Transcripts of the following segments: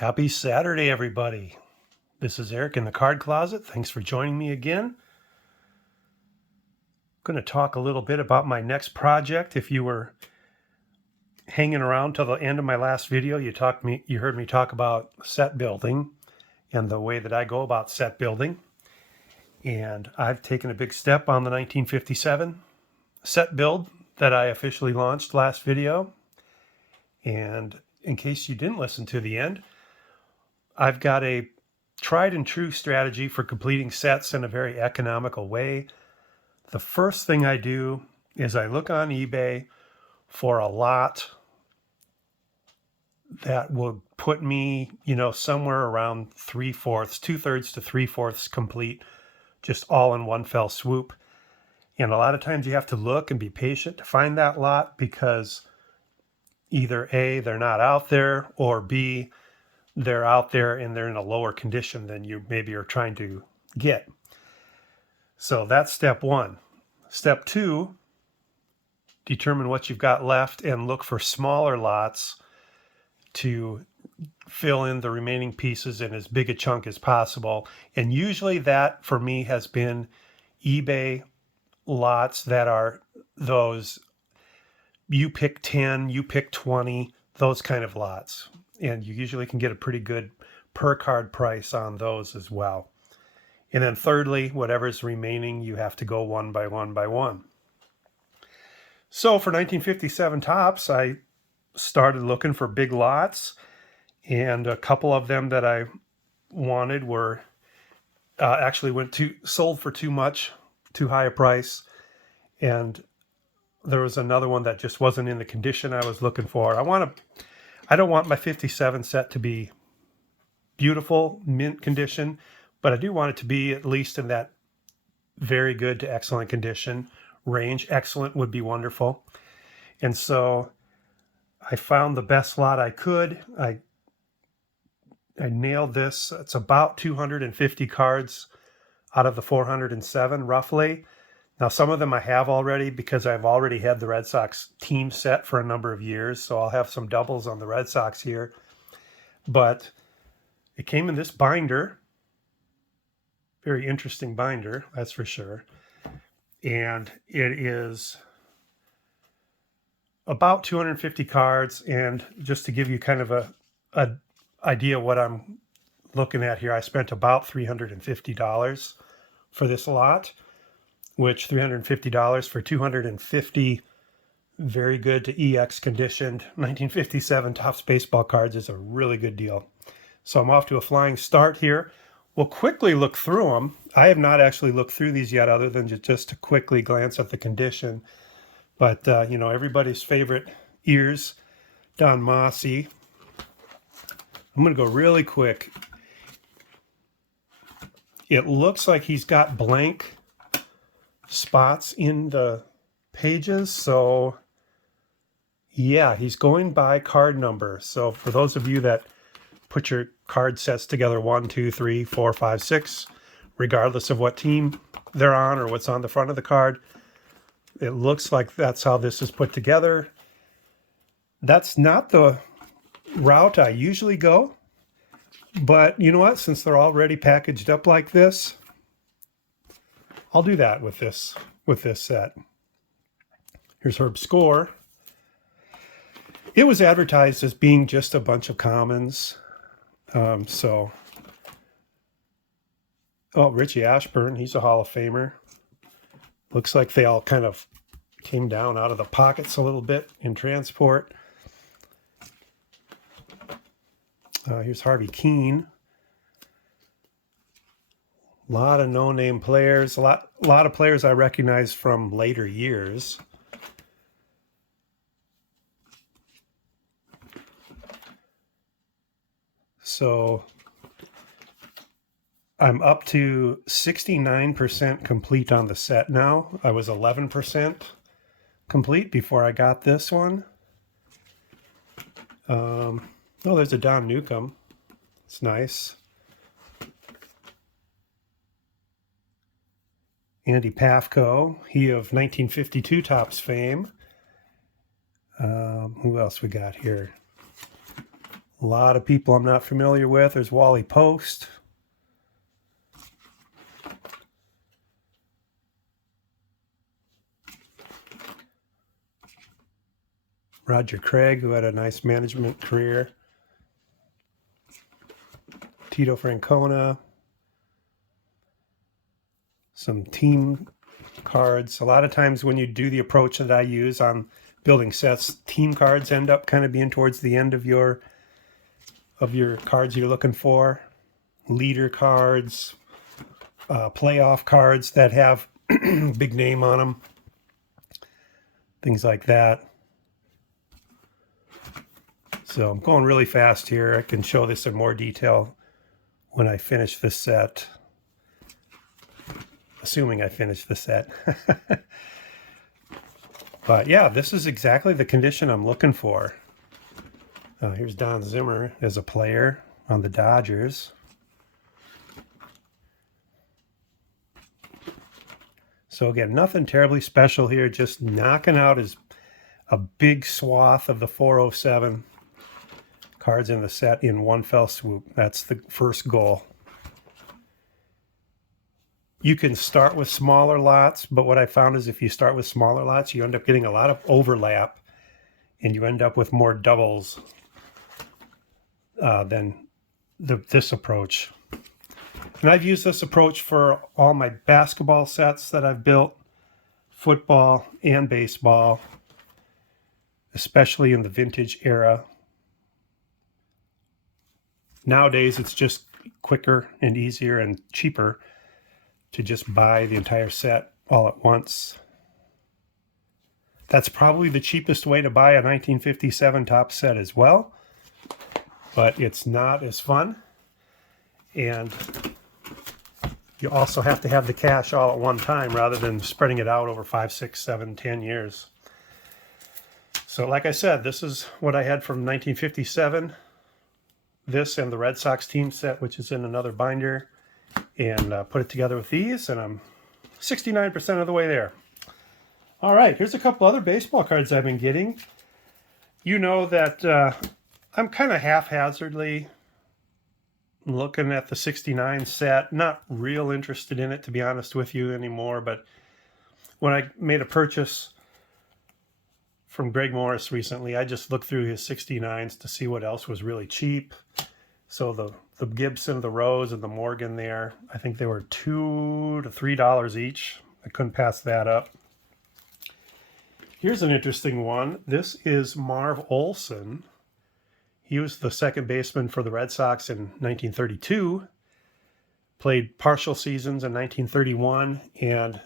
Happy Saturday, everybody. This is Eric in the Card Closet. Thanks for joining me again. I'm going to talk a little bit about my next project. If you were hanging around till the end of my last video, you heard me talk about set building and the way that I go about set building. And I've taken a big step on the 1957 set build that I officially launched last video. And in case you didn't listen to the end, I've got a tried and true strategy for completing sets in a very economical way. The first thing I do is I look on eBay for a lot that will put me, somewhere around 3/4, 2/3 to 3/4 complete, just all in one fell swoop. And a lot of times you have to look and be patient to find that lot because either A, they're not out there, or B, they're out there and they're in a lower condition than you maybe are trying to get. So that's step one. Step two, determine what you've got left and look for smaller lots to fill in the remaining pieces in as big a chunk as possible. And usually that for me has been eBay lots that are those you pick 10, you pick 20, those kind of lots. And you usually can get a pretty good per card price on those as well. And then thirdly, whatever's remaining, you have to go one by one by one. So for 1957 Topps, I started looking for big lots, and a couple of them that I wanted were sold for too high a price. And there was another one that just wasn't in the condition I was looking for. I don't want my 57 set to be beautiful, mint condition, but I do want it to be at least in that very good to excellent condition range. Excellent would be wonderful. And so I found the best lot I could. I nailed this. It's about 250 cards out of the 407, roughly. Now, some of them I have already because I've already had the Red Sox team set for a number of years, so I'll have some doubles on the Red Sox here. But it came in this binder. Very interesting binder, that's for sure. And it is about 250 cards. And just to give you kind of a idea what I'm looking at here, I spent about $350 for this lot, which $350 for 250 very good to EX conditioned 1957 Topps baseball cards is a really good deal. So I'm off to a flying start here. We'll quickly look through them. I have not actually looked through these yet other than just to quickly glance at the condition. But, everybody's favorite ears, Don Mossy. I'm going to go really quick. It looks like he's got blank spots in the pages, so yeah, he's going by card number. So for those of you that put your card sets together 1, 2, 3, 4, 5, 6, regardless of what team they're on or what's on the front of the card, it looks like that's how this is put together. That's not the route I usually go, but you know what, since they're already packaged up like this, I'll do that with this set. Here's Herb's score. It was advertised as being just a bunch of commons. Richie Ashburn, he's a Hall of Famer. Looks like they all kind of came down out of the pockets a little bit in transport. Here's Harvey Keene. A lot of no-name players, a lot of players I recognize from later years. So I'm up to 69% complete on the set now. I was 11% complete before I got this one. There's a Don Newcomb. It's nice. Andy Pafko, he of 1952 Topps fame. Who else we got here? A lot of people I'm not familiar with. There's Wally Post. Roger Craig, who had a nice management career. Tito Francona. Some team cards. A lot of times when you do the approach that I use on building sets, team cards end up kind of being towards the end of your cards you're looking for. Leader cards, playoff cards that have big name on them. Things like that. So I'm going really fast here. I can show this in more detail when I finish this set. Assuming I finish the set. But yeah, this is exactly the condition I'm looking for. Here's Don Zimmer as a player on the Dodgers. So again, nothing terribly special here, just knocking out a big swath of the 407 cards in the set in one fell swoop. That's the first goal. You can start with smaller lots, but what I found is if you start with smaller lots, you end up getting a lot of overlap and you end up with more doubles than this approach. And I've used this approach for all my basketball sets that I've built, football and baseball, especially in the vintage era. Nowadays, it's just quicker and easier and cheaper to just buy the entire set all at once. That's probably the cheapest way to buy a 1957 top set as well, but it's not as fun. And you also have to have the cash all at one time rather than spreading it out over 5, 6, 7, 10 years. So like I said, this is what I had from 1957. This and the Red Sox team set, which is in another binder, and put it together with these, and I'm 69% of the way there. All right, here's a couple other baseball cards I've been getting. You know that I'm kind of haphazardly looking at the 69 set, not real interested in it, to be honest with you, anymore, but when I made a purchase from Greg Morris recently, I just looked through his 69s to see what else was really cheap. So the Gibson, the Rose, and the Morgan there, I think they were $2 to $3 each. I couldn't pass that up. Here's an interesting one. This is Marv Olson. He was the second baseman for the Red Sox in 1932, played partial seasons in 1931 and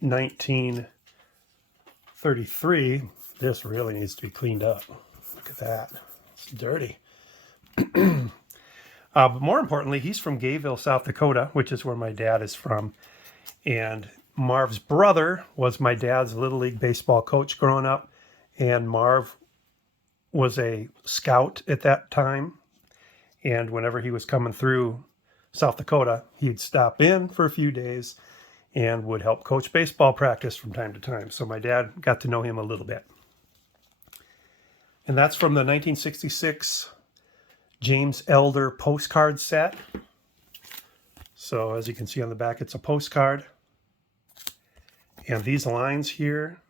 1933. This really needs to be cleaned up. Look at that. It's dirty. But more importantly, he's from Gayville, South Dakota, which is where my dad is from. And Marv's brother was my dad's Little League baseball coach growing up. And Marv was a scout at that time. And whenever he was coming through South Dakota, he'd stop in for a few days and would help coach baseball practice from time to time. So my dad got to know him a little bit. And that's from the 1966 James Elder postcard set. So as you can see on the back, it's a postcard. And these lines here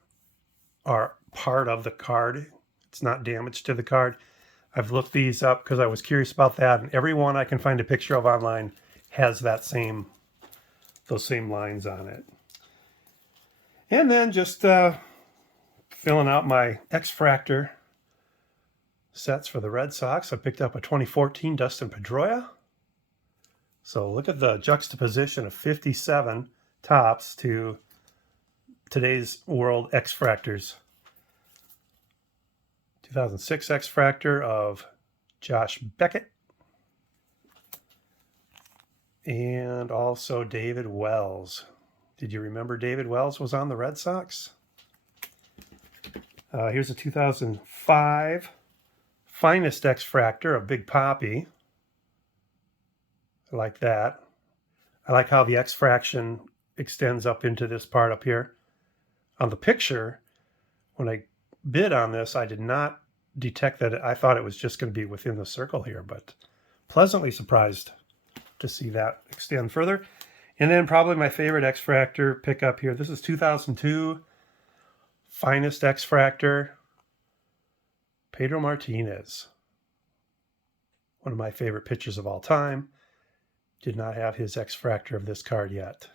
are part of the card. It's not damage to the card. I've looked these up because I was curious about that, and every one I can find a picture of online has those same lines on it. And then just filling out my X-Factor sets for the Red Sox. I picked up a 2014 Dustin Pedroia. So look at the juxtaposition of 57 tops to today's world X-Factors. 2006 X-Factor of Josh Beckett. And also David Wells. Did you remember David Wells was on the Red Sox? Here's a 2005 Finest X-Factor of Big Papi. I like that. I like how the X-fraction extends up into this part up here. On the picture, when I bid on this, I did not detect that. I thought it was just going to be within the circle here, but pleasantly surprised to see that extend further. And then probably my favorite X-Fractor pickup here. This is 2002 Finest X-Fractor, Pedro Martinez. One of my favorite pitchers of all time. Did not have his X-Fractor of this card yet.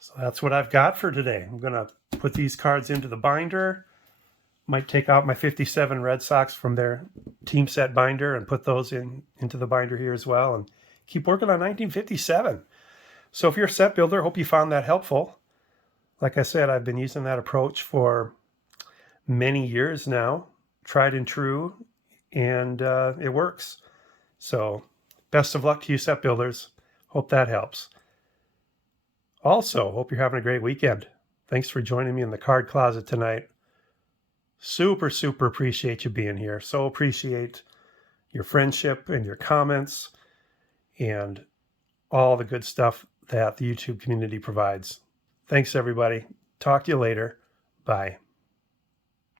So that's what I've got for today. I'm going to put these cards into the binder. Might take out my 57 Red Sox from their team set binder and put those into the binder here as well, and keep working on 1957. So if you're a set builder, hope you found that helpful. Like I said, I've been using that approach for many years now, tried and true, and it works. So best of luck to you set builders. Hope that helps. Also, hope you're having a great weekend. Thanks for joining me in the card closet tonight. Super, super appreciate you being here. So appreciate your friendship and your comments and all the good stuff that the YouTube community provides. Thanks, everybody. Talk to you later. Bye.